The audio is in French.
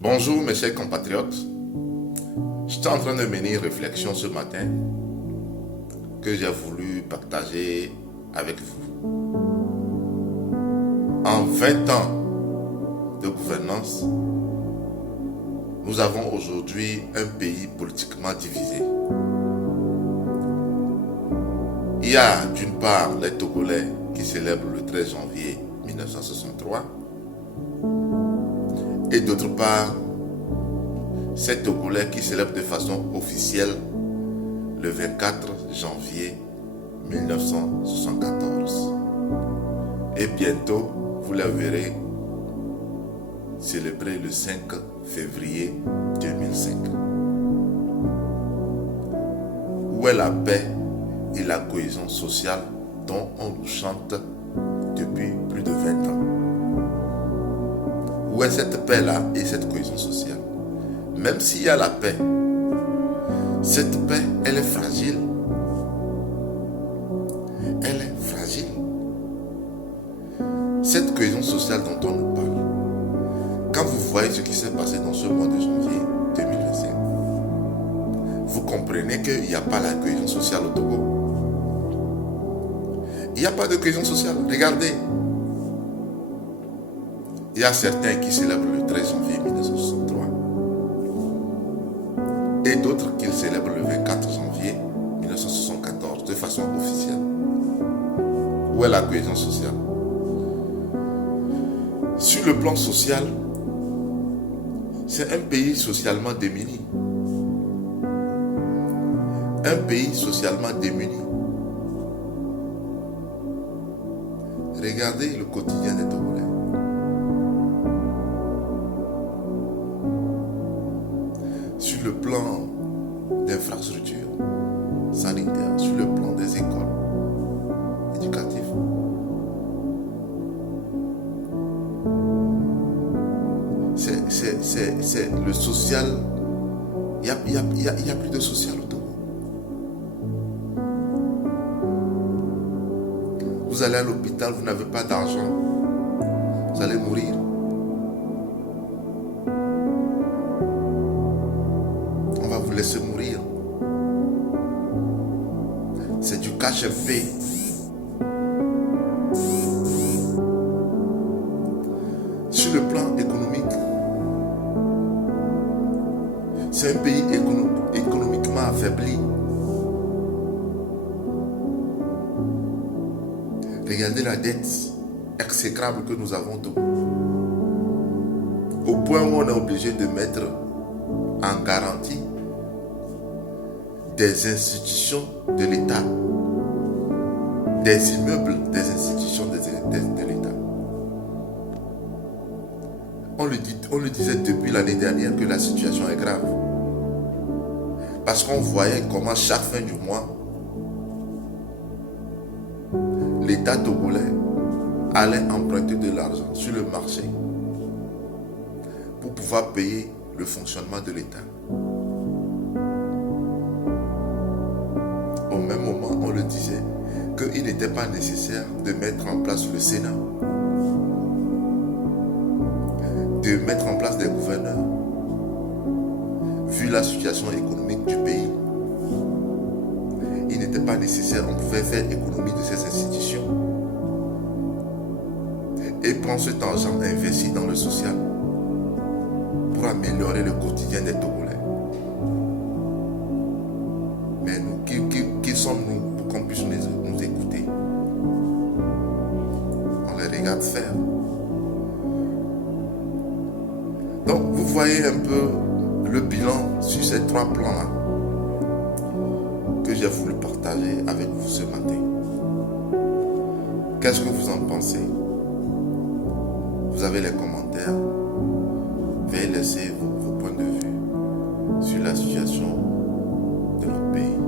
Bonjour mes chers compatriotes, j'étais en train de mener une réflexion ce matin que j'ai voulu partager avec vous. En 20 ans de gouvernance, nous avons aujourd'hui un pays politiquement divisé. Il y a d'une part les Togolais qui célèbrent le 13 janvier 1963 et d'autre part ces Togolais qui célèbrent de façon officielle le 24 janvier 1974. Et bientôt, vous la verrez célébrer le 5 février 2005. Où est la paix et la cohésion sociale dont on nous chante depuis plus de 20 ans? Où est cette paix-là et cette cohésion sociale? Même s'il y a la paix, cette paix, elle est fragile. Elle est fragile. Cette cohésion sociale dont on nous parle, quand vous voyez ce qui s'est passé dans ce mois de janvier 2025, vous comprenez qu'il n'y a pas la cohésion sociale au Togo. Il n'y a pas de cohésion sociale. Regardez. Il y a certains qui célèbrent le 13 janvier 1963 et d'autres qui célèbrent le 24 janvier 1974 de façon officielle. Où est la cohésion sociale? Sur le plan social, c'est un pays socialement démuni. Un pays socialement démuni. Regardez le quotidien des Togolais. Sur le plan d'infrastructures sanitaires, sur le plan des écoles éducatives. C'est le social. Il n'y a plus de social au Togo. Vous allez à l'hôpital, vous n'avez pas d'argent. Vous allez mourir. On va vous laisser mourir. C'est du cache-feu. Sur le plan économique, c'est un pays économiquement affaibli. Regardez la dette exécrable que nous avons au Togo. Au point où on est obligé de mettre en garantie des institutions de l'État, des immeubles des institutions de l'État. On le disait depuis l'année dernière que la situation est grave. Parce qu'on voyait comment chaque fin du mois, l'État togolais allait emprunter de l'argent sur le marché pour pouvoir payer le fonctionnement de l'État. Au même moment, on le disait qu'il n'était pas nécessaire de mettre en place le Sénat, de mettre en place des gouverneurs, vu la situation économique du pays. Il n'était pas nécessaire, on pouvait faire économie de ces institutions et prendre cet argent investi dans le social pour améliorer le quotidien des Togolais. Mais nous, qui sommes-nous pour qu'on puisse nous écouter? On les regarde faire. Donc vous voyez un peu le bilan sur ces trois plans-là que j'ai voulu partager avec vous ce matin. Qu'est-ce que vous en pensez? Vous avez les commentaires. Veuillez laisser vos points de vue sur la situation de notre pays.